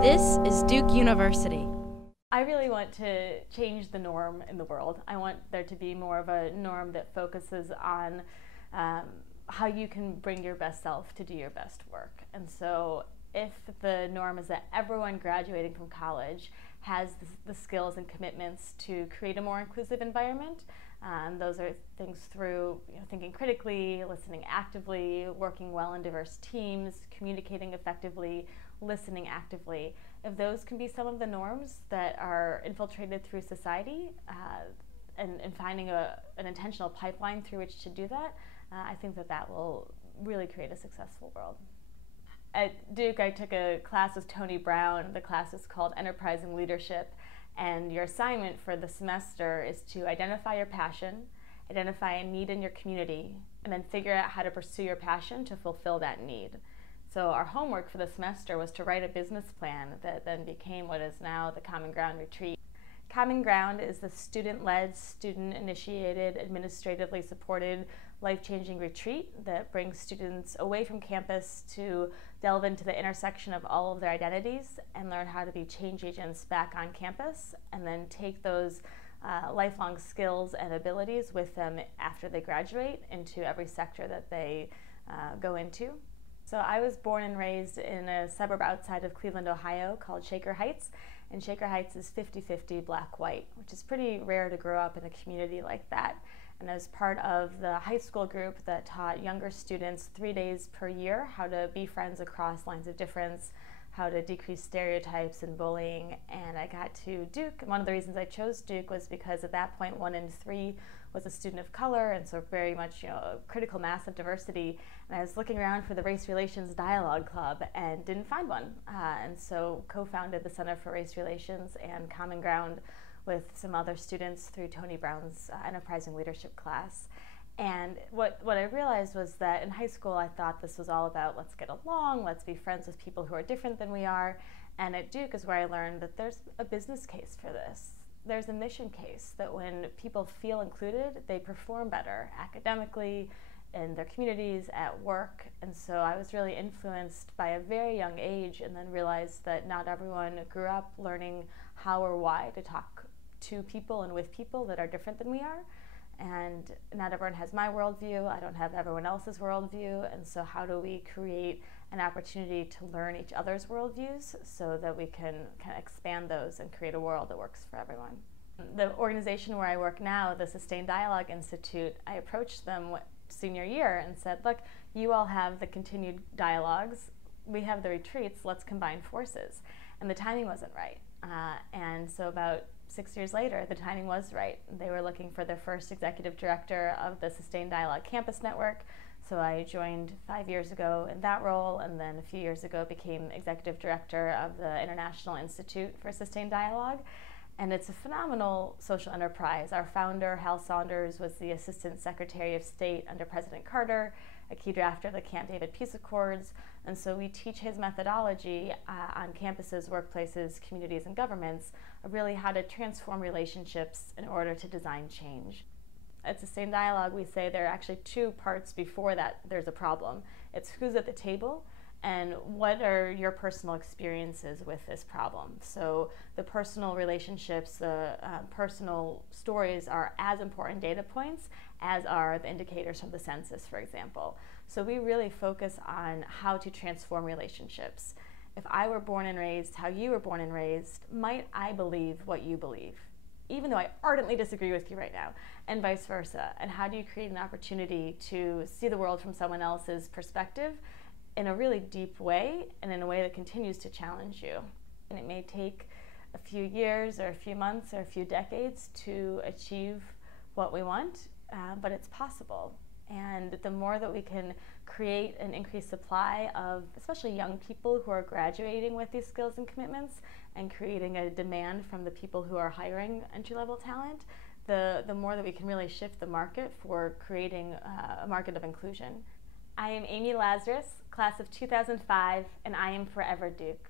This is Duke University. I really want to change the norm in the world. I want there to be more of a norm that focuses on how you can bring your best self to do your best work. And so if the norm is that everyone graduating from college has the skills and commitments to create a more inclusive environment, those are things through thinking critically, listening actively, working well in diverse teams, communicating effectively, listening actively. If those can be some of the norms that are infiltrated through society and finding an intentional pipeline through which to do that, I think that will really create a successful world. At Duke, I took a class with Tony Brown. The class is called Enterprising Leadership, and your assignment for the semester is to identify your passion, identify a need in your community, and then figure out how to pursue your passion to fulfill that need. So our homework for the semester was to write a business plan that then became what is now the Common Ground Retreat. Common Ground is the student-led, student-initiated, administratively supported, life-changing retreat that brings students away from campus to delve into the intersection of all of their identities and learn how to be change agents back on campus, and then take those lifelong skills and abilities with them after they graduate into every sector that they go into. So I was born and raised in a suburb outside of Cleveland, Ohio called Shaker Heights, and Shaker Heights is 50-50 black-white, which is pretty rare to grow up in a community like that. And as part of the high school group that taught younger students 3 days per year how to be friends across lines of difference, how to decrease stereotypes and bullying, and I got to Duke. One of the reasons I chose Duke was because at that point 1 in 3 was a student of color, and so very much a critical mass of diversity. And I was looking around for the Race Relations Dialogue Club and didn't find one, and so co-founded the Center for Race Relations and Common Ground with some other students through Tony Brown's Enterprising Leadership class. And what I realized was that in high school I thought this was all about let's get along, let's be friends with people who are different than we are. And at Duke is where I learned that there's a business case for this. There's a mission case that when people feel included, they perform better academically, in their communities, at work. And so I was really influenced by a very young age, and then realized that not everyone grew up learning how or why to talk to people and with people that are different than we are. And not everyone has my worldview, I don't have everyone else's worldview, and so how do we create an opportunity to learn each other's worldviews so that we can kind of expand those and create a world that works for everyone. The organization where I work now, the Sustained Dialogue Institute, I approached them senior year and said, look, you all have the continued dialogues, we have the retreats, let's combine forces. And the timing wasn't right. And so about 6 years later, the timing was right. They were looking for their first executive director of the Sustained Dialogue Campus Network. So I joined 5 years ago in that role, and then a few years ago became executive director of the International Institute for Sustained Dialogue. And it's a phenomenal social enterprise. Our founder, Hal Saunders, was the Assistant Secretary of State under President Carter, a key drafter of the Camp David Peace Accords, and so we teach his methodology on campuses, workplaces, communities, and governments of really how to transform relationships in order to design change. At Sustained Dialogue, we say there are actually 2 parts before that there's a problem. It's who's at the table, and what are your personal experiences with this problem. So the personal relationships, the personal stories are as important data points as are the indicators from the census, for example. So we really focus on how to transform relationships. If I were born and raised how you were born and raised, might I believe what you believe, even though I ardently disagree with you right now, and vice versa? And how do you create an opportunity to see the world from someone else's perspective in a really deep way, and in a way that continues to challenge you? And it may take a few years or a few months or a few decades to achieve what we want, but it's possible. And the more that we can create an increased supply of especially young people who are graduating with these skills and commitments, and creating a demand from the people who are hiring entry-level talent, the more that we can really shift the market for creating a market of inclusion. I am Amy Lazarus, class of 2005, and I am forever Duke.